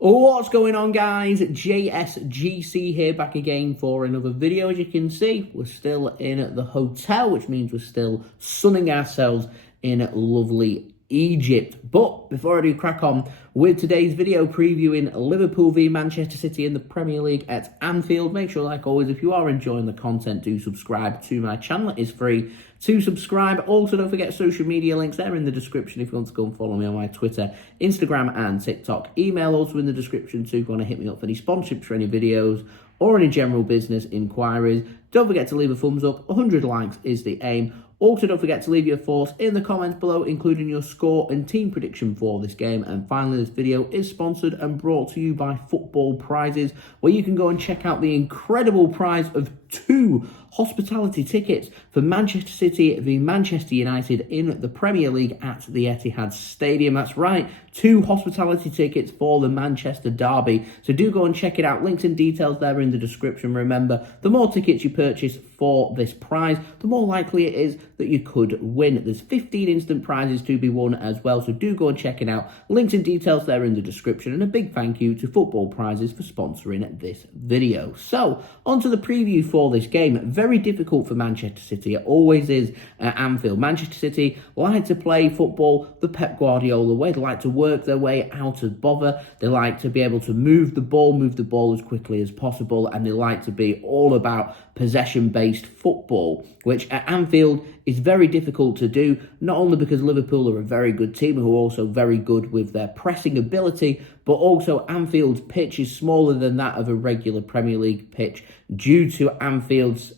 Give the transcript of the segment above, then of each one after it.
What's going on, guys? JSGC here, back again for another video. As you can see, we're still in the hotel, which means we're still sunning ourselves in lovely Egypt. But before I do crack on with today's video previewing Liverpool v Manchester City in the Premier League at Anfield, make sure, like always, if you are enjoying the content, do subscribe to my channel. It is free to subscribe. Also, don't forget social media links there in the description if you want to go and follow me on my Twitter, Instagram and TikTok. Email also in the description too if you want to hit me up for any sponsorships for any videos or any general business inquiries. Don't forget to leave a thumbs up. 100 likes is the aim. Also, don't forget to leave your thoughts in the comments below, including your score and team prediction for this game. And finally, this video is sponsored and brought to you by Football Prizes, where you can go and check out the incredible prize of 2 hospitality tickets for Manchester City v Manchester United in the Premier League at the Etihad Stadium. That's right, 2 hospitality tickets for the Manchester derby. So do go and check it out. Links and details there in the description. Remember, the more tickets you purchase for this prize, the more likely it is that you could win. There's 15 instant prizes to be won as well, so do go and check it out. Links and details there in the description, and a big thank you to Football Prizes for sponsoring this video. So, on to the preview for this game. Very difficult for Manchester City. It always is at Anfield. Manchester City like to play football the Pep Guardiola way. They like to work their way out of bother. They like to be able to move the ball as quickly as possible, and they like to be all about possession-based football, which at Anfield is very difficult to do, not only because Liverpool are a very good team who are also very good with their pressing ability, but also Anfield's pitch is smaller than that of a regular Premier League pitch due to Anfield's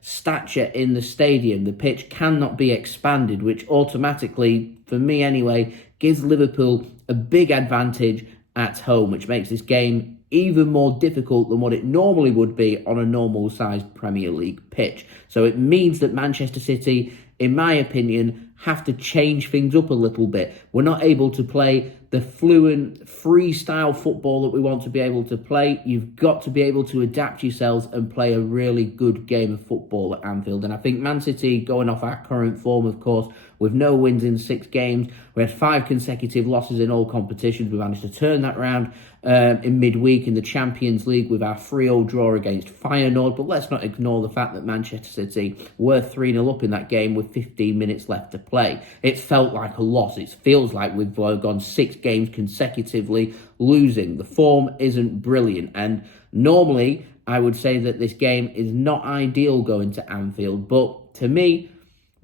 stature in the stadium. The pitch cannot be expanded, which automatically, for me anyway, gives Liverpool a big advantage at home, which makes this game even more difficult than what it normally would be on a normal-sized Premier League pitch. So it means that Manchester City, in my opinion, have to change things up a little bit. We're not able to play the fluent, freestyle football that we want to be able to play. You've got to be able to adapt yourselves and play a really good game of football at Anfield. And I think Man City, going off our current form, of course, with no wins in 6 games, we had 5 consecutive losses in all competitions. We managed to turn that round in midweek in the Champions League with our 3-0 draw against Feyenoord. But let's not ignore the fact that Manchester City were 3-0 up in that game with 15 minutes left to play. It felt like a loss. It feels like we've gone 6 games consecutively losing. The form isn't brilliant, and normally I would say that this game is not ideal going to Anfield, but to me,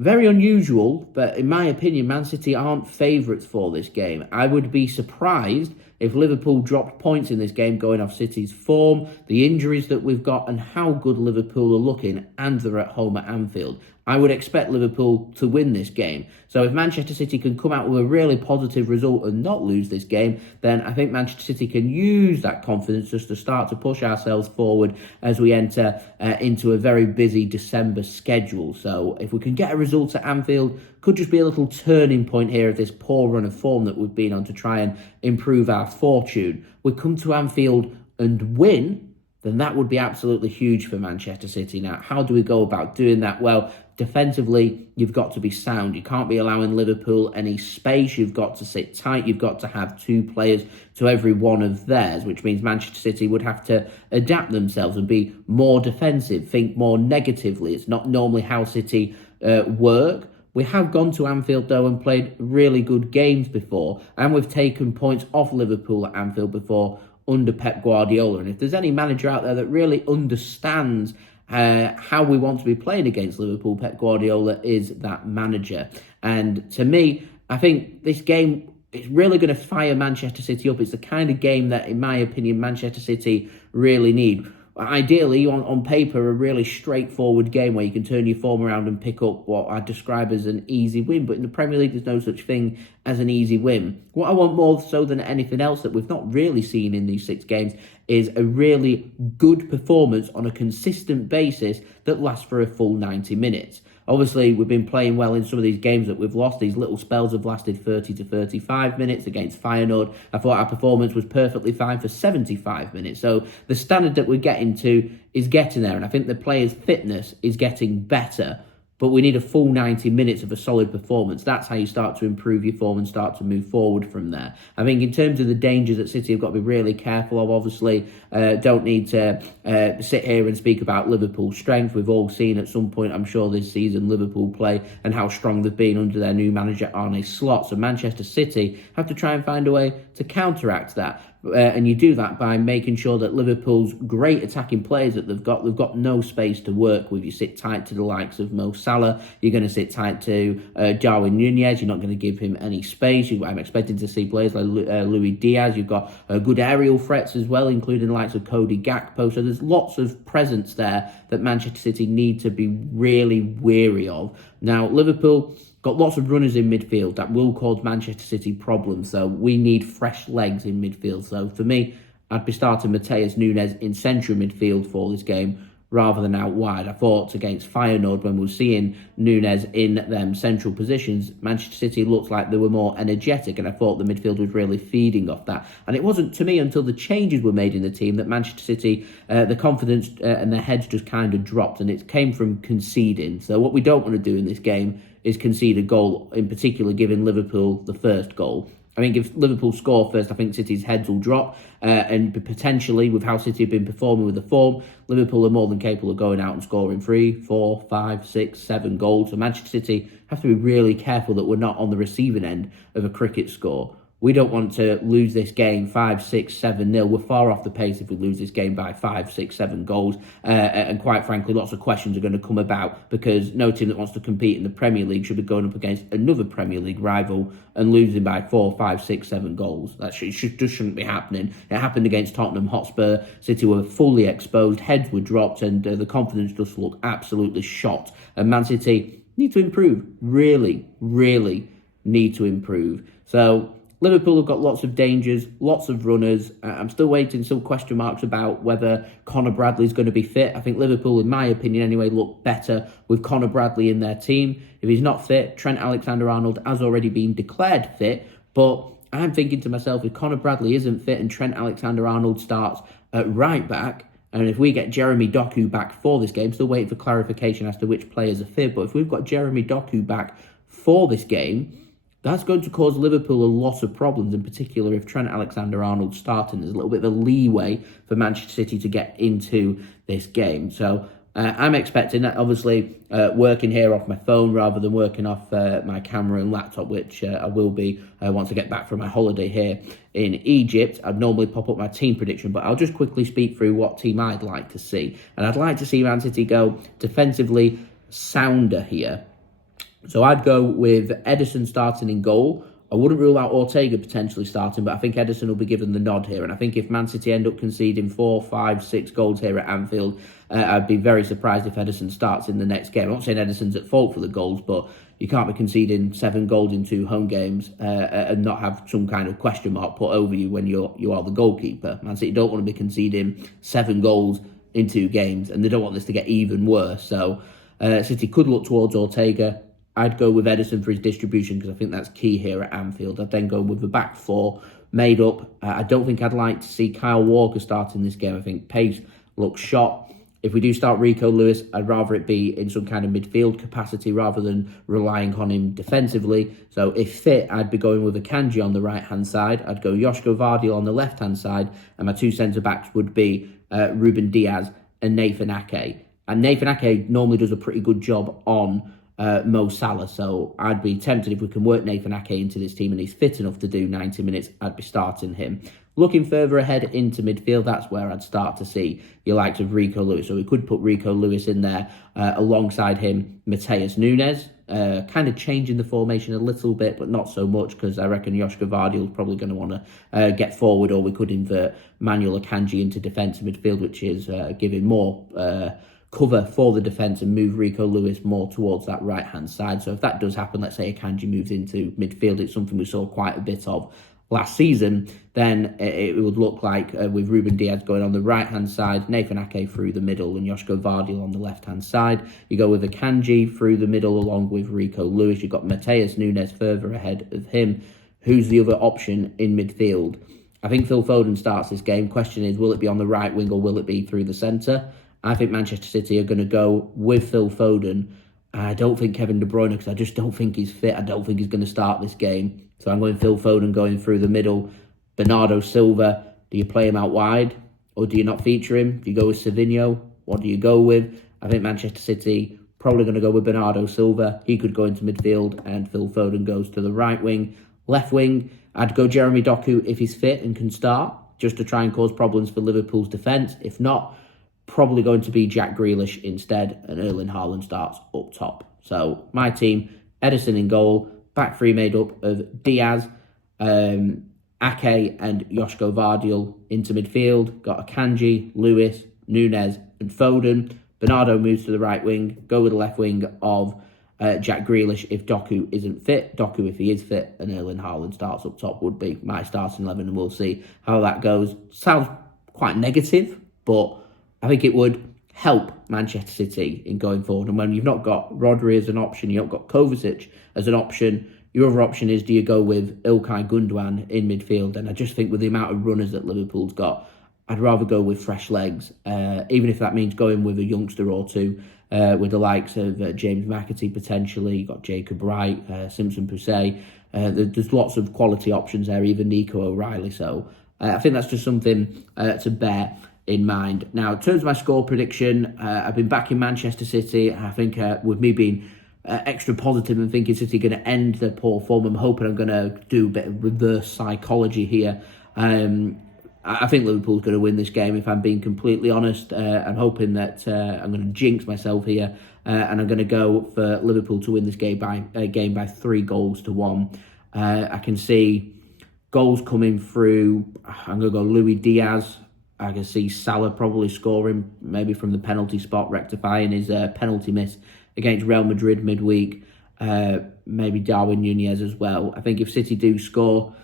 very unusual. But in my opinion, Man City aren't favourites for this game. I would be surprised if Liverpool dropped points in this game going off City's form, the injuries that we've got, and how good Liverpool are looking, and they're at home at Anfield. I would expect Liverpool to win this game. So if Manchester City can come out with a really positive result and not lose this game, then I think Manchester City can use that confidence just to start to push ourselves forward as we enter into a very busy December schedule. So if we can get a result at Anfield, could just be a little turning point here of this poor run of form that we've been on to try and improve our fortune. We come to Anfield and win, then that would be absolutely huge for Manchester City. Now, how do we go about doing that? Well, defensively, you've got to be sound. You can't be allowing Liverpool any space. You've got to sit tight. You've got to have 2 players to every one of theirs, which means Manchester City would have to adapt themselves and be more defensive, think more negatively. It's not normally how City work. We have gone to Anfield, though, and played really good games before, and we've taken points off Liverpool at Anfield before under Pep Guardiola. And if there's any manager out there that really understands how we want to be playing against Liverpool, Pep Guardiola is that manager. And to me, I think this game is really going to fire Manchester City up. It's the kind of game that, in my opinion, Manchester City really need. Ideally, on paper, a really straightforward game where you can turn your form around and pick up what I describe as an easy win. But in the Premier League, there's no such thing as an easy win. What I want more so than anything else that we've not really seen in these 6 games is a really good performance on a consistent basis that lasts for a full 90 minutes. Obviously, we've been playing well in some of these games that we've lost. These little spells have lasted 30 to 35 minutes against Feyenoord. I thought our performance was perfectly fine for 75 minutes. So the standard that we're getting to is getting there. And I think the players' fitness is getting better. but we need a full 90 minutes of a solid performance. That's how you start to improve your form and start to move forward from there. I think in terms of the dangers that City have got to be really careful of, obviously, don't need to sit here and speak about Liverpool's strength. We've all seen at some point, I'm sure, this season, Liverpool play and how strong they've been under their new manager, Arne Slot. So Manchester City have to try and find a way to counteract that. And you do that by making sure that Liverpool's great attacking players that they've got no space to work with. You sit tight to the likes of Mo Salah. You're going to sit tight to Darwin Nunes. You're not going to give him any space. I'm expecting to see players like Luis Diaz. You've got good aerial threats as well, including the likes of Cody Gakpo. So there's lots of presence there that Manchester City need to be really wary of. Now, Liverpool got lots of runners in midfield that will cause Manchester City problems, so we need fresh legs in midfield. So for me, I'd be starting Matheus, Nunes in central midfield for this game rather than out wide. I thought against Feyenoord, when we were seeing Nunes in them central positions, Manchester City looked like they were more energetic, and I thought the midfield was really feeding off that. And it wasn't, to me, until the changes were made in the team that Manchester City, the confidence and their heads just kind of dropped, and it came from conceding. So what we don't want to do in this game is concede a goal, in particular giving Liverpool the first goal. I think if Liverpool score first, I think City's heads will drop, and potentially with how City have been performing with the form, Liverpool are more than capable of going out and scoring 3, 4, 5, 6, 7 goals. So Manchester City have to be really careful that we're not on the receiving end of a cricket score. We don't want to lose this game 5, 6, 7-0. We're far off the pace if we lose this game by 5, 6, 7 goals. And quite frankly, lots of questions are going to come about because no team that wants to compete in the Premier League should be going up against another Premier League rival and losing by 4, 5, 6, 7 goals. That just shouldn't be happening. It happened against Tottenham Hotspur. City were fully exposed, heads were dropped, and the confidence just looked absolutely shot. And Man City need to improve. Really, really need to improve. So Liverpool have got lots of dangers, lots of runners. I'm still waiting some question marks about whether Conor Bradley's going to be fit. I think Liverpool, in my opinion anyway, look better with Conor Bradley in their team. If he's not fit, Trent Alexander-Arnold has already been declared fit. But I'm thinking to myself, if Conor Bradley isn't fit and Trent Alexander-Arnold starts at right back, and if we get Jeremy Doku back for this game, still waiting for clarification as to which players are fit, but if we've got Jeremy Doku back for this game, that's going to cause Liverpool a lot of problems, in particular if Trent Alexander-Arnold's starting. There's a little bit of a leeway for Manchester City to get into this game. So I'm expecting that, obviously, working here off my phone rather than working off my camera and laptop, which I will be once I get back from my holiday here in Egypt. I'd normally pop up my team prediction, but I'll just quickly speak through what team I'd like to see. And I'd like to see Man City go defensively sounder here. So I'd go with Ederson starting in goal. I wouldn't rule out Ortega potentially starting, but I think Ederson will be given the nod here. And I think if Man City end up conceding 4, 5, 6 goals here at Anfield, I'd be very surprised if Ederson starts in the next game. I'm not saying Ederson's at fault for the goals, but you can't be conceding 7 goals in 2 home games and not have some kind of question mark put over you when you are the goalkeeper. Man City don't want to be conceding 7 goals in 2 games, and they don't want this to get even worse. So City could look towards Ortega. I'd go with Ederson for his distribution because I think that's key here at Anfield. I'd then go with the back 4 made up. I don't think I'd like to see Kyle Walker start in this game. I think pace looks shot. If we do start Rico Lewis, I'd rather it be in some kind of midfield capacity rather than relying on him defensively. So if fit, I'd be going with Akanji on the right-hand side. I'd go Josko Gvardiol on the left-hand side. And my 2 centre-backs would be Ruben Diaz and Nathan Ake. And Nathan Ake normally does a pretty good job on Mo Salah, so I'd be tempted if we can work Nathan Ake into this team and he's fit enough to do 90 minutes, I'd be starting him. Looking further ahead into midfield, that's where I'd start to see your likes of Rico Lewis. So we could put Rico Lewis in there alongside him, Matheus Nunes, kind of changing the formation a little bit, but not so much because I reckon Josko Gvardiol is probably going to want to get forward, or we could invert Manuel Akanji into defensive midfield, which is giving more cover for the defence and move Rico Lewis more towards that right-hand side. So if that does happen, let's say Akanji moves into midfield, it's something we saw quite a bit of last season, then it would look like with Ruben Diaz going on the right-hand side, Nathan Ake through the middle and Josko Gvardiol on the left-hand side. You go with Akanji through the middle along with Rico Lewis. You've got Matheus Nunes further ahead of him. Who's the other option in midfield? I think Phil Foden starts this game. Question is, will it be on the right wing or will it be through the centre? I think Manchester City are going to go with Phil Foden I don't think Kevin De Bruyne, because I just don't think he's fit. I don't think he's going to start this game. So I'm going Phil Foden going through the middle. Bernardo Silva, do you play him out wide? Or do you not feature him? Do you go with Savinho? What do you go with? I think Manchester City probably going to go with Bernardo Silva. He could go into midfield, and Phil Foden goes to the right wing. Left wing, I'd go Jeremy Doku if he's fit and can start, just to try and cause problems for Liverpool's defence. If not, probably going to be Jack Grealish instead, and Erling Haaland starts up top. So my team, Ederson in goal, back three made up of Diaz, Ake and Josko Gvardiol into midfield. Got Akanji, Lewis, Nunes and Foden. Bernardo moves to the right wing. Go with the left wing of Jack Grealish if Doku isn't fit. Doku if he is fit, and Erling Haaland starts up top would be my starting 11, and we'll see how that goes. Sounds quite negative, but I think it would help Manchester City in going forward. And when you've not got Rodri as an option, you've not got Kovacic as an option, your other option is, do you go with Ilkay Gundogan in midfield? And I just think with the amount of runners that Liverpool's got, I'd rather go with fresh legs, even if that means going with a youngster or two, with the likes of James McAtee potentially. You've got Jacob Wright, Simpson Poussey. There's lots of quality options there, even Nico O'Reilly. So I think that's just something to bear in mind. Now, in terms of my score prediction, I've been back in Manchester City. I think with me being extra positive and thinking City are going to end their poor form, I'm hoping I'm going to do a bit of reverse psychology here. I think Liverpool's going to win this game, if I'm being completely honest. I'm hoping that I'm going to jinx myself here, and I'm going to go for Liverpool to win this game by 3-1. I can see goals coming through. I'm going to go Luis Diaz. I can see Salah probably scoring, maybe from the penalty spot, rectifying his penalty miss against Real Madrid midweek. Maybe Darwin Núñez as well. I think if City do score,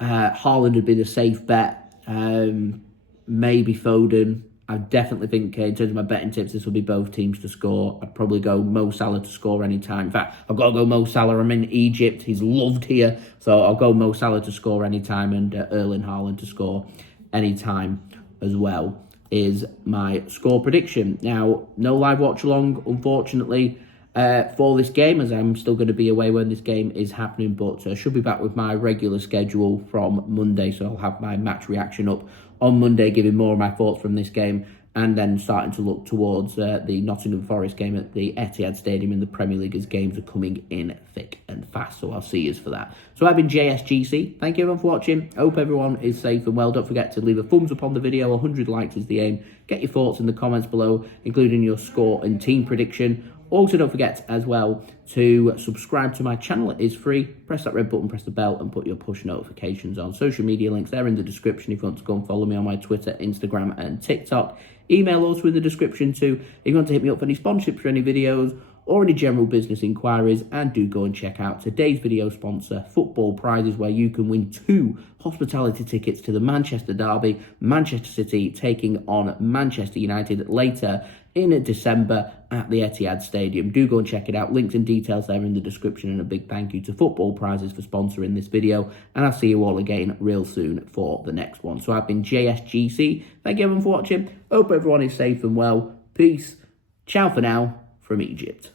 Haaland would be the safe bet. Maybe Foden. I definitely think in terms of my betting tips, this will be both teams to score. I'd probably go Mo Salah to score any time. In fact, I've got to go Mo Salah. I'm in Egypt. He's loved here. So I'll go Mo Salah to score any time, and Erling Haaland to score any time as well is my score prediction. Now, no live watch along, unfortunately, for this game, as I'm still going to be away when this game is happening, but I should be back with my regular schedule from Monday, so I'll have my match reaction up on Monday, giving more of my thoughts from this game, and then starting to look towards the Nottingham Forest game at the Etihad Stadium in the Premier League, as games are coming in thick and fast, so I'll see you for that. So I've been JSGC. Thank you everyone for watching. I hope everyone is safe and well. Don't forget to leave a thumbs up on the video. 100 likes is the aim. Get your thoughts in the comments below, including your score and team prediction. Also, don't forget as well to subscribe to my channel. It is free. Press that red button, press the bell, and put your push notifications on. Social media links there in the description if you want to go and follow me on my Twitter, Instagram, and TikTok. Email also in the description too if you want to hit me up for any sponsorships for any videos or any general business inquiries. And do go and check out today's video sponsor, Football Prizes, where you can win 2 hospitality tickets to the Manchester Derby. Manchester City taking on Manchester United later in December at the Etihad Stadium. Do go and check it out. Links and details there in the description, and a big thank you to Football Prizes for sponsoring this video, and I'll see you all again real soon for the next one. So I've been JSGC. Thank you everyone for watching. Hope everyone is safe and well. Peace. Ciao for now from Egypt.